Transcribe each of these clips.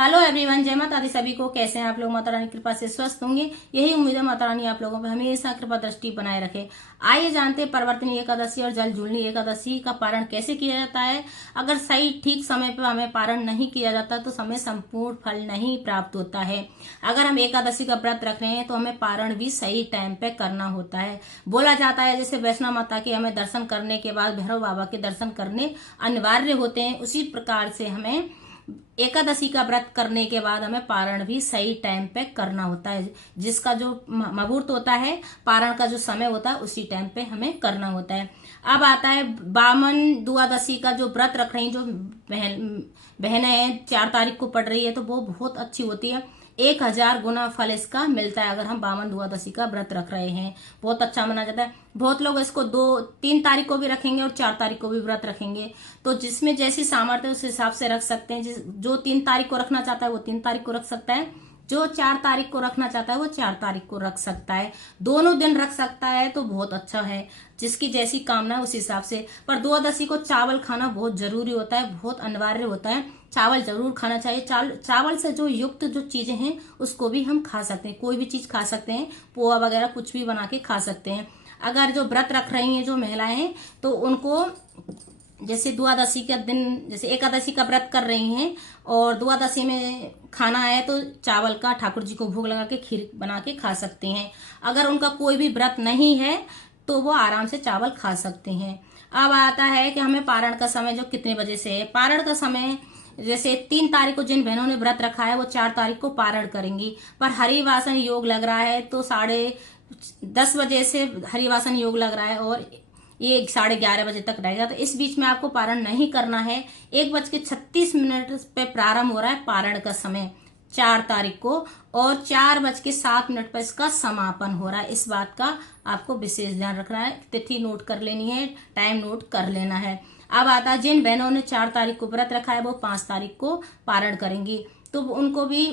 Hello everyone, जय माता दी सभी को। कैसे हैं आप लोग? माता रानी की कृपा से स्वस्थ होंगे, यही उम्मीद है माता रानी आप लोगों पर हमेशा कृपा दृष्टि बनाए रखे। आइए जानते हैं परिवर्तनी एकादशी और जल झूलनी एकादशी का पारण कैसे किया जाता है। अगर सही ठीक समय पर हमें पारण नहीं किया जाता तो हमें संपूर्ण फल नहीं प्राप्त होता है। अगर हम एकादशी का व्रत रख रहे हैं तो हमें पारण भी सही टाइम पे करना होता है। बोला जाता है जैसे वैष्णो माता के हमें दर्शन करने के बाद भैरव बाबा के दर्शन करने अनिवार्य होते हैं, उसी प्रकार से हमें एकादशी का व्रत करने के बाद हमें पारण भी सही टाइम पे करना होता है। जिसका जो मुहूर्त होता है, पारण का जो समय होता है, उसी टाइम पे हमें करना होता है। अब आता है बामन द्वादशी का जो व्रत रख रही जो बहनें हैं, 4 तारीख को पड़ रही है, तो वो बहुत अच्छी होती है। 1000 गुना फल इसका मिलता है अगर हम बामन द्वादशी का व्रत रख रहे हैं। बहुत अच्छा माना जाता है। बहुत लोग इसको 3 तारीख को भी रखेंगे और 4 तारीख को भी व्रत रखेंगे। तो जिसमें जैसी सामर्थ्य उस हिसाब से रख सकते हैं। जो 3 तारीख को रखना चाहता है वो 3 तारीख को रख सकता है, जो 4 तारीख को रखना चाहता है वो 4 तारीख को रख सकता है। दोनों दिन रख सकता है तो बहुत अच्छा है, जिसकी जैसी कामना है उस हिसाब से। पर द्वादशी को चावल खाना बहुत जरूरी होता है, बहुत अनिवार्य होता है। चावल जरूर खाना चाहिए। चावल से जो युक्त जो चीजें हैं उसको भी हम खा सकते हैं। कोई भी चीज खा सकते हैं, पोहा वगैरह कुछ भी बना के खा सकते हैं। अगर जो व्रत रख रही हैं जो महिलाएं हैं तो उनको जैसे द्वादशी का दिन, जैसे एकादशी का व्रत कर रही हैं और द्वादशी में खाना है तो चावल का ठाकुर जी को भोग लगा के खीर बना के खा सकते हैं। अगर उनका कोई भी व्रत नहीं है तो वो आराम से चावल खा सकते हैं। अब आता है कि हमें पारण का समय जो कितने बजे से है। पारण का समय जैसे 3 तारीख को जिन बहनों ने व्रत रखा है वो 4 तारीख को पारण करेंगी। पर हरिवासन योग लग रहा है तो 10:30 बजे से हरिवासन योग लग रहा है और ये 11:30 बजे तक रहेगा। तो इस बीच में आपको पारण नहीं करना है। 1:36 पे प्रारंभ हो रहा है पारण का समय 4 तारीख को, और 4:07 पर इसका समापन हो रहा है। इस बात का आपको विशेष ध्यान रखना है। तिथि नोट कर लेनी है, टाइम नोट कर लेना है। अब आता है जिन बहनों ने 4 तारीख को व्रत रखा है वो 5 तारीख को पारण करेंगी। तो उनको भी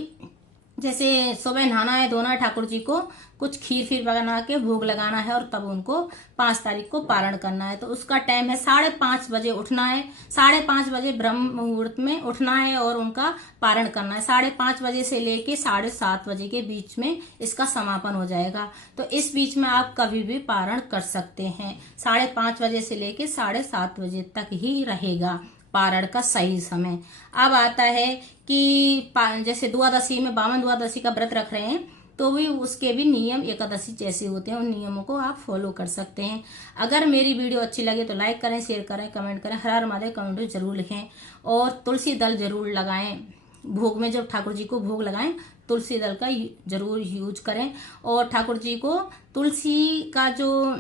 जैसे सुबह नहाना है, धोना है, ठाकुर जी को कुछ खीर बना के भोग लगाना है और तब उनको 5 तारीख को पारण करना है। तो उसका टाइम है 5:30 बजे उठना है। 5:30 बजे ब्रह्म मुहूर्त में उठना है और उनका पारण करना है। 5:30 बजे से लेके 7:30 बजे के बीच में इसका समापन हो जाएगा। तो इस बीच में आप कभी भी पारण कर सकते हैं। 5:30 बजे से लेके 7:30 बजे तक ही रहेगा पारण का सही समय। अब आता है कि जैसे द्वादशी में बामन द्वादशी का व्रत रख रहे हैं तो भी उसके भी नियम एकादशी जैसे होते हैं, उन नियमों को आप फॉलो कर सकते हैं। अगर मेरी वीडियो अच्छी लगे तो लाइक करें, शेयर करें, कमेंट करें। हर हर महादेव कमेंट में जरूर लिखें और तुलसी दल जरूर लगाएं। भोग में जब ठाकुर जी को भोग लगाएं तुलसी दल का जरूर यूज करें। और ठाकुर जी को तुलसी का जो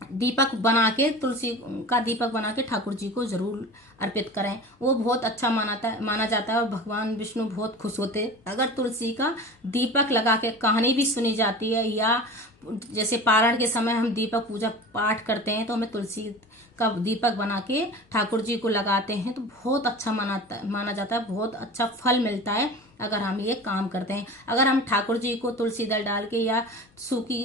दीपक बना के, तुलसी का दीपक बना के ठाकुर जी को जरूर अर्पित करें। वो बहुत अच्छा माना जाता है और भगवान विष्णु बहुत खुश होते हैं अगर तुलसी का दीपक लगा के कहानी भी सुनी जाती है, या जैसे पारण के समय हम दीपक पूजा पाठ करते हैं तो हमें तुलसी का दीपक बना के ठाकुर जी को लगाते हैं तो बहुत अच्छा माना जाता है। बहुत अच्छा फल मिलता है अगर हम ये काम करते हैं। अगर हम ठाकुर जी को तुलसी दल डाल के या सूखी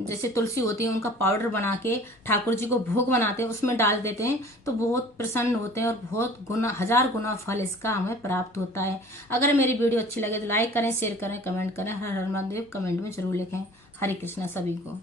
जैसे तुलसी होती है उनका पाउडर बना के ठाकुर जी को भोग बनाते हैं, उसमें डाल देते हैं तो बहुत प्रसन्न होते हैं और बहुत गुना 1000 गुना फल इसका हमें प्राप्त होता है। अगर मेरी वीडियो अच्छी लगे तो लाइक करें, शेयर करें, कमेंट करें। हर हर महादेव कमेंट में जरूर लिखें। हरे कृष्णा सभी को।